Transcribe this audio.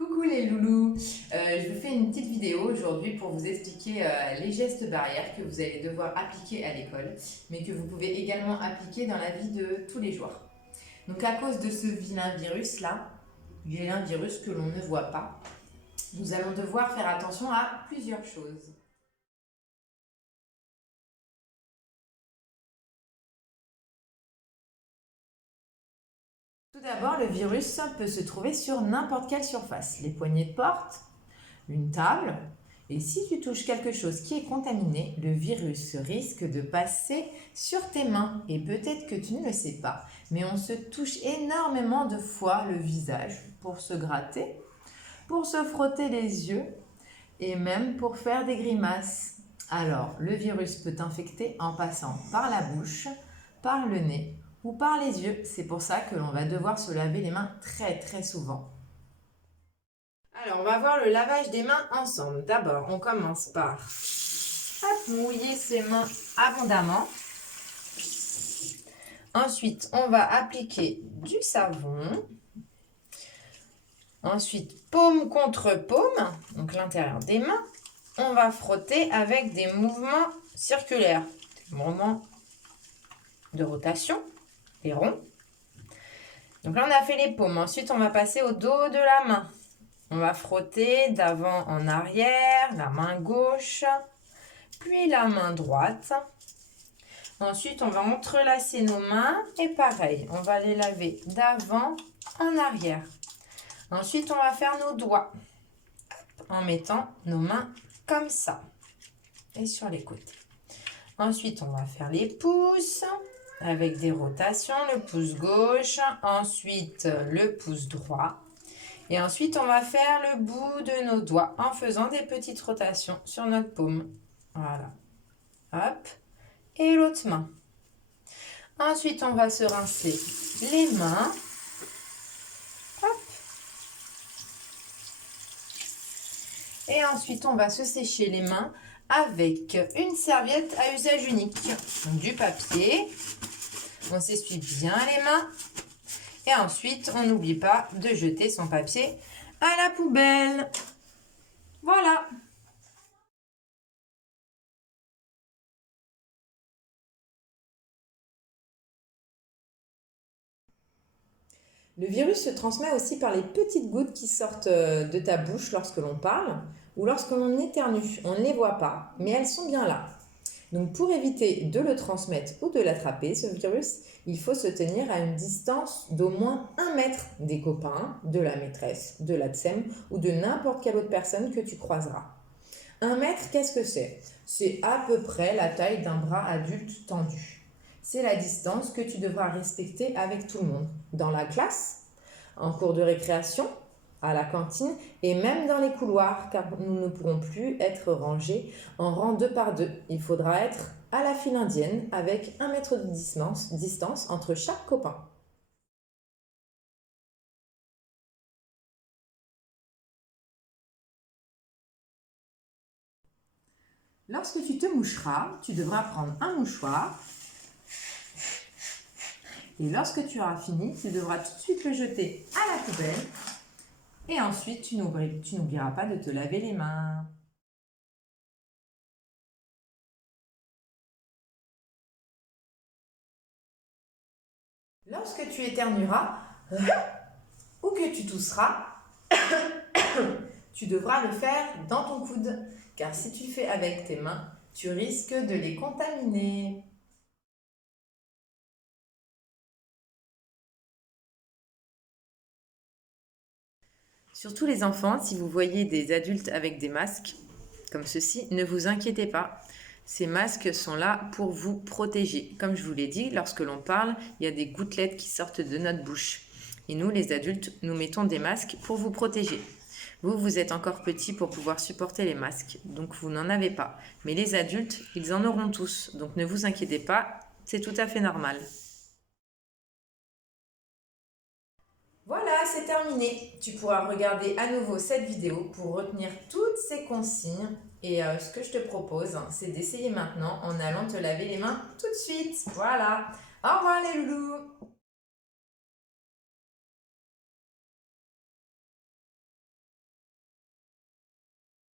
Coucou les loulous, je vous fais une petite vidéo aujourd'hui pour vous expliquer les gestes barrières que vous allez devoir appliquer à l'école, mais que vous pouvez également appliquer dans la vie de tous les jours. Donc à cause de ce vilain virus là, vilain virus que l'on ne voit pas, nous allons devoir faire attention à plusieurs choses. Tout d'abord, le virus peut se trouver sur n'importe quelle surface, les poignées de porte, une table, et si tu touches quelque chose qui est contaminé, le virus risque de passer sur tes mains. Et peut-être que tu ne le sais pas, mais on se touche énormément de fois le visage pour se gratter, pour se frotter les yeux et même pour faire des grimaces. Alors, le virus peut t'infecter en passant par la bouche, par le nez ou par les yeux. C'est pour ça que l'on va devoir se laver les mains très souvent. Alors, on va voir le lavage des mains ensemble. D'abord, on commence par mouiller ses mains abondamment. Ensuite, on va appliquer du savon. Ensuite, paume contre paume, donc l'intérieur des mains. On va frotter avec des mouvements circulaires, des mouvements de rotation, des ronds. Donc là, on a fait les paumes. Ensuite, on va passer au dos de la main. On va frotter d'avant en arrière, la main gauche, puis la main droite. Ensuite, on va entrelacer nos mains et pareil, on va les laver d'avant en arrière. Ensuite, on va faire nos doigts en mettant nos mains comme ça et sur les côtés. Ensuite, on va faire les pouces avec des rotations, le pouce gauche, ensuite le pouce droit. Et ensuite, on va faire le bout de nos doigts en faisant des petites rotations sur notre paume. Voilà. Hop. Et l'autre main. Ensuite, on va se rincer les mains. Hop. Et ensuite, on va se sécher les mains avec une serviette à usage unique. Donc, du papier. On s'essuie bien les mains. Et ensuite, on n'oublie pas de jeter son papier à la poubelle. Voilà. Le virus se transmet aussi par les petites gouttes qui sortent de ta bouche lorsque l'on parle ou lorsque l'on éternue. On ne les voit pas, mais elles sont bien là. Donc pour éviter de le transmettre ou de l'attraper, ce virus, il faut se tenir à une distance d'au moins 1 mètre des copains, de la maîtresse, de la TSEM ou de n'importe quelle autre personne que tu croiseras. 1 mètre, qu'est-ce que c'est? C'est à peu près la taille d'un bras adulte tendu. C'est la distance que tu devras respecter avec tout le monde. Dans la classe, en cours de récréation, à la cantine et même dans les couloirs, car nous ne pourrons plus être rangés en rang 2 par 2. Il faudra être à la file indienne avec 1 mètre de distance entre chaque copain. Lorsque tu te moucheras, tu devras prendre un mouchoir. Et lorsque tu auras fini, tu devras tout de suite le jeter à la poubelle. Et ensuite, tu n'oublieras pas de te laver les mains. Lorsque tu éternueras ou que tu tousseras, tu devras le faire dans ton coude. Car si tu le fais avec tes mains, tu risques de les contaminer. Surtout les enfants, si vous voyez des adultes avec des masques, comme ceci, ne vous inquiétez pas. Ces masques sont là pour vous protéger. Comme je vous l'ai dit, lorsque l'on parle, il y a des gouttelettes qui sortent de notre bouche. Et nous, les adultes, nous mettons des masques pour vous protéger. Vous, vous êtes encore petit pour pouvoir supporter les masques, donc vous n'en avez pas. Mais les adultes, ils en auront tous. Donc ne vous inquiétez pas, c'est tout à fait normal. Voilà, c'est terminé. Tu pourras regarder à nouveau cette vidéo pour retenir toutes ces consignes. Et ce que je te propose, c'est d'essayer maintenant en allant te laver les mains tout de suite. Voilà. Au revoir les loulous.